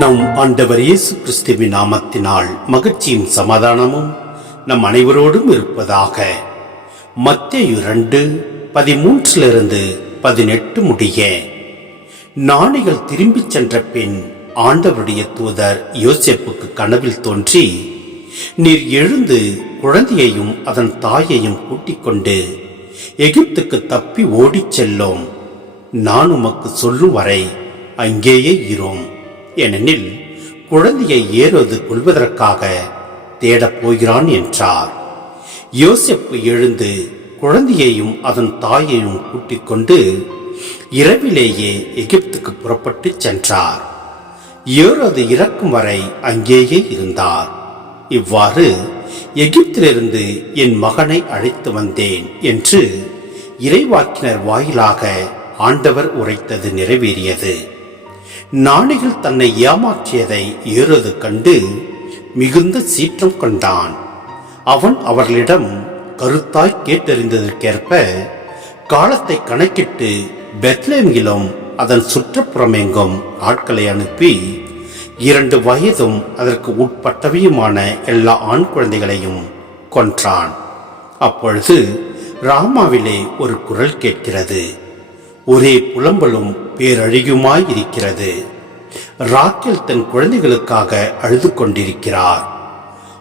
நம் ஆண்டவர் இயேசு கிறிஸ்துவின் நாமத்தினால் மகிழ்ச்சியும் சமாதானமும் நம் அனைவரோடும் இருப்பதாக. மத்திய இரண்டு பதிமூன்றிலிருந்து பதினெட்டு முடிய. நாணிகள் திரும்பிச் சென்ற பின் ஆண்டவருடைய தூதர் யோசேப்புக்கு கனவில் தோன்றி நீர் எழுந்து குழந்தையையும் அதன் தாயையும் கூட்டிக் கொண்டு எகிப்துக்கு தப்பி ஓடிச் செல்லோம். நான் உமக்கு சொல்லும் வரை அங்கேயே இரோம் ஏனெனில் குழந்தையை ஏறுவது கொள்வதற்காக தேடப் போகிறான் என்றார். யோசிப்பு எழுந்து குழந்தையையும் அதன் தாயையும் கூட்டிக் கொண்டு இரவிலேயே எகிப்துக்கு புறப்பட்டுச் சென்றார். ஏறது இறக்கும் வரை அங்கேயே இருந்தார். இவ்வாறு எகிப்திலிருந்து என் மகனை அழைத்து வந்தேன் என்று இறைவாக்கினர் வாயிலாக ஆண்டவர் உரைத்தது நிறைவேறியது. நாணிகள் தன்னை ஏமாற்றியதை ஏறுவது கண்டு மிகுந்த சீற்றம் கொண்டான். அவன் அவர்களிடம் கருத்தாய் கேட்டறிந்ததற்கேற்ப காலத்தை கணக்கிட்டு பெத்லேமிலும் அதன் சுற்றுப்புறமெங்கும் ஆட்களை அனுப்பி இரண்டு வயதும் அதற்கு உட்பட்டவையுமான எல்லா ஆண் குழந்தைகளையும் கொன்றான். அப்பொழுது ராமாவிலே ஒரு குரல் கேட்கிறது. ஒரே புலம்பலும் பேரழியுமாய் இருக்கிறது தன் குழந்தைகளுக்காக அழுது கொண்டிருக்கிறார்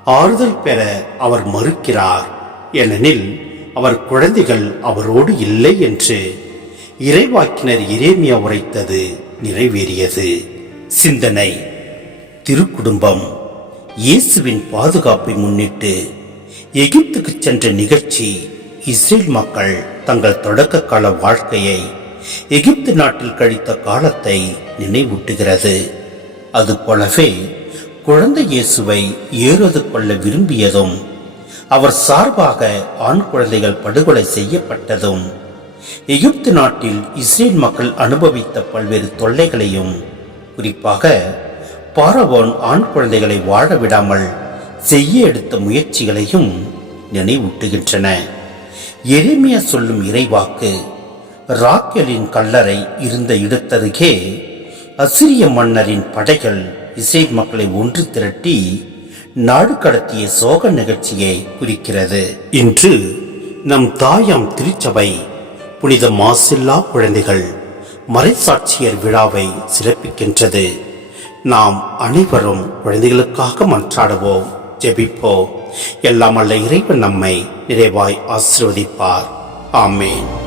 ஆறுதல் பெற அவர் மறுக்கிறார் ஏனெனில் அவர் குழந்தைகள் அவரோடு இல்லை என்று. இறைவாக்கினர் இரேமியா உரைத்தது நிறைவேறியது. சிந்தனை திருக்குடும்பம் இயேசுவின் பாதுகாப்பை முன்னிட்டு எகிப்துக்கு சென்ற நிகழ்ச்சி இஸ்ரேல் மக்கள் தங்கள் தொடக்க கால வாழ்க்கையை எகிப்து நாட்டில் கழித்த காலத்தை நினைவூட்டுகிறது. அதுபோலவே குழந்தை இயேசுவை ஏறுவது கொள்ள விரும்பியதும் அவர் சார்பாக ஆண் குழந்தைகள் படுகொலை செய்யப்பட்டதும் எகிப்து நாட்டில் இஸ்ரேல் மக்கள் அனுபவித்த பல்வேறு தொல்லைகளையும் குறிப்பாக பாரவோன் ஆண் குழந்தைகளை வாழ விடாமல் செய்ய எடுத்த முயற்சிகளையும் நினைவூட்டுகின்றன. எளிமையா சொல்லும் இறைவாக்கு ராக்கெலின் கல்லறை இருந்த இடத்தருகே அசிரிய மன்னரின் படைகள் இஸ்ரேல் மக்களை ஒன்று திரட்டி நாடு கடத்திய சோக நிகழ்ச்சியை குறிக்கிறது. இன்று நம் தாயாம் திருச்சபை புனித மாசில்லா குழந்தைகள் மறைசாட்சியர் விழாவை சிறப்பிக்கின்றது. நாம் அனைவரும் குழந்தைகளுக்காக மன்றாடுவோம். ஜெபிப்போம். எல்லாம் அல்ல இறைவன் நம்மை நிறைவாய் ஆசிர்வதிப்பார். ஆமேன்.